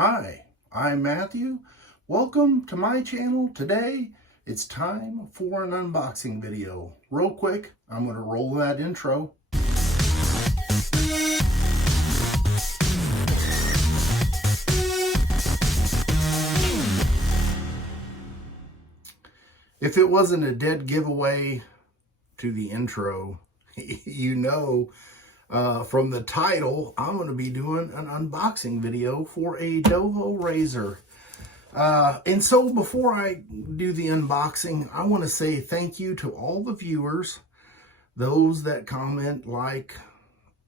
Hi, I'm Matthew. Welcome to my channel. Today, it's time for an unboxing video. Real quick, I'm going to roll that intro. If it wasn't a dead giveaway to the intro, you know from the title, I'm going to be doing an unboxing video for a Dovo razor. And so before I do the unboxing, I want to say thank you to all the viewers, those that comment, like,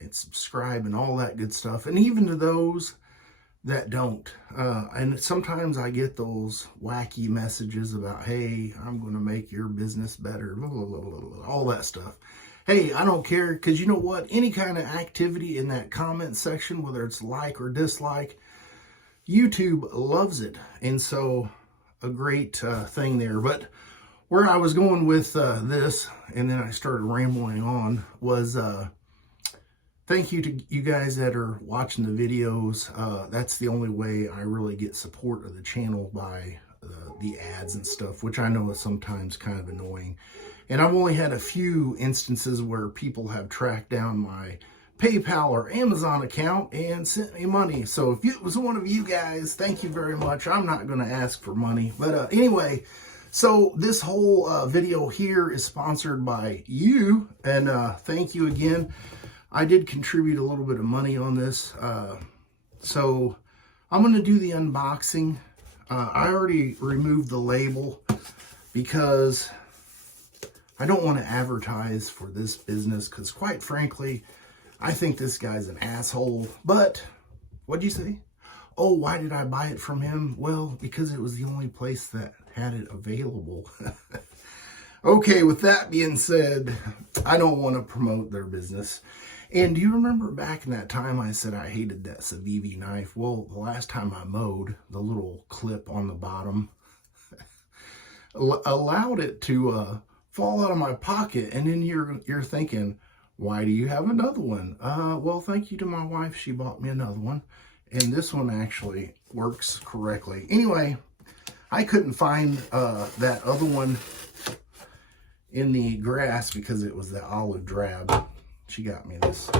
and subscribe and all that good stuff, and even to those that don't. And sometimes I get those wacky messages about, hey, I'm going to make your business better, blah, blah, blah, blah, blah, all that stuff. Hey, I don't care, because you know what? Any kind of activity in that comment section, whether it's like or dislike, YouTube loves it. And so a great thing there. But where I was going with this, and then I started rambling on, was thank you to you guys that are watching the videos. That's the only way I really get support of the channel, by the ads and stuff, which I know is sometimes kind of annoying. And I've only had a few instances where people have tracked down my PayPal or Amazon account and sent me money. So if it was one of you guys, thank you very much. I'm not going to ask for money. But anyway, so this whole video here is sponsored by you. And thank you again. I did contribute a little bit of money on this. So I'm going to do the unboxing. I already removed the label because I don't want to advertise for this business, because quite frankly, I think this guy's an asshole. But what'd you say? Oh, why did I buy it from him? Well, because it was the only place that had it available. Okay, with that being said, I don't want to promote their business. And do you remember back in that time I said I hated that Civivi knife? Well, the last time I mowed, the little clip on the bottom allowed it to fall out of my pocket. And then you're thinking, why do you have another one? Well, thank you to my wife. She bought me another one. And this one actually works correctly. Anyway, I couldn't find that other one in the grass because it was the olive drab. She got me this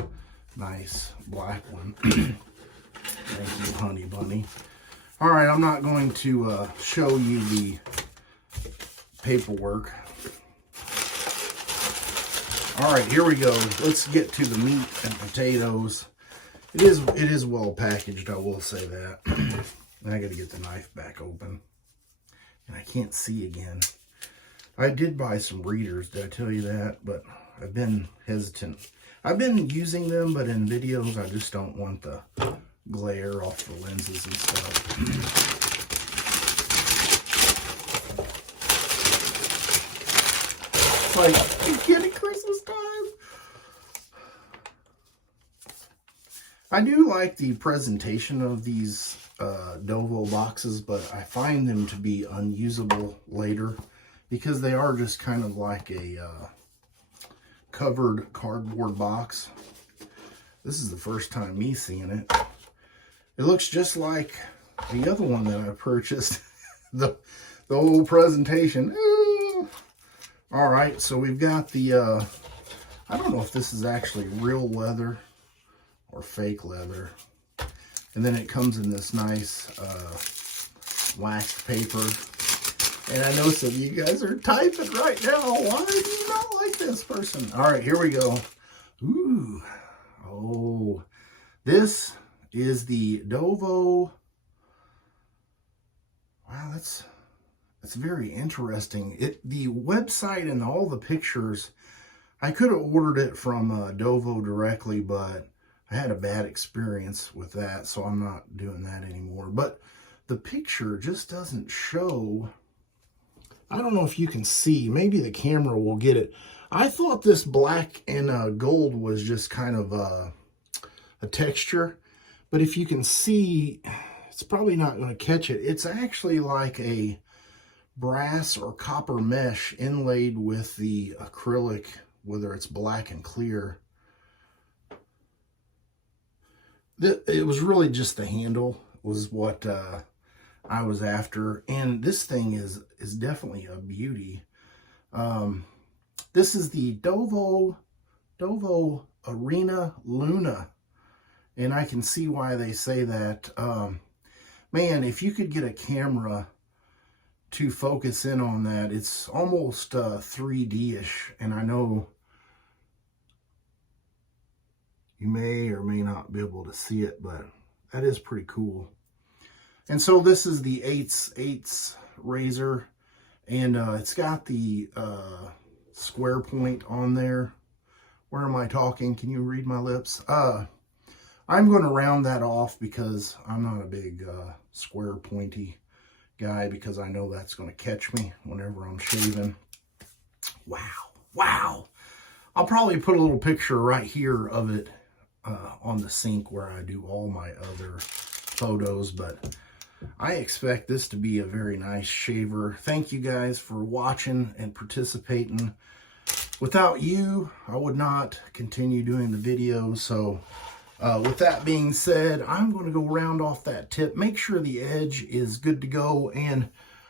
nice black one. Thank you, honey bunny. All right, I'm not going to show you the paperwork. All right, here we go. Let's get to the meat and potatoes. It is well packaged, I will say that. And I got to get the knife back open. And I can't see again. I did buy some readers, did I tell you that? But I've been hesitant. I've been using them, but in videos, I just don't want the glare off the lenses and stuff. It's like, you kidding, Christmas time? I do like the presentation of these Dovo boxes, but I find them to be unusable later because they are just kind of like a covered cardboard box. This is the first time me seeing it. It looks just like the other one that I purchased. the whole presentation. All right, so we've got the I don't know if this is actually real leather or fake leather. And then it comes in this nice waxed paper. And I know some of you guys are typing right now. Why do you not like this person? All right, here we go. Ooh. Oh. This is the Dovo. Wow, that's very interesting. The website and all the pictures, I could have ordered it from Dovo directly, but I had a bad experience with that, so I'm not doing that anymore. But the picture just doesn't show. I don't know if you can see. Maybe the camera will get it. I thought this black and gold was just kind of a texture. But if you can see, it's probably not going to catch it. It's actually like a brass or copper mesh inlaid with the acrylic, whether it's black and clear. It was really just the handle was what I was after. And this thing is definitely a beauty. This is the Dovo Arena Luna. And I can see why they say that. Man, if you could get a camera to focus in on that, it's almost 3D-ish. And I know you may or may not be able to see it, but that is pretty cool. And so this is the 8's razor, and it's got the square point on there. Where am I talking? Can you read my lips? I'm going to round that off because I'm not a big square pointy guy, because I know that's going to catch me whenever I'm shaving. Wow. I'll probably put a little picture right here of it on the sink where I do all my other photos, but I expect this to be a very nice shaver. Thank you guys for watching and participating. Without you, I would not continue doing the videos. So with that being said, I'm going to go round off that tip, make sure the edge is good to go, and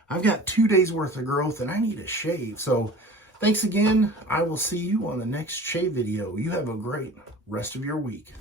I've got 2 days worth of growth and I need a shave. So thanks again. I will see you on the next shave video. You have a great rest of your week.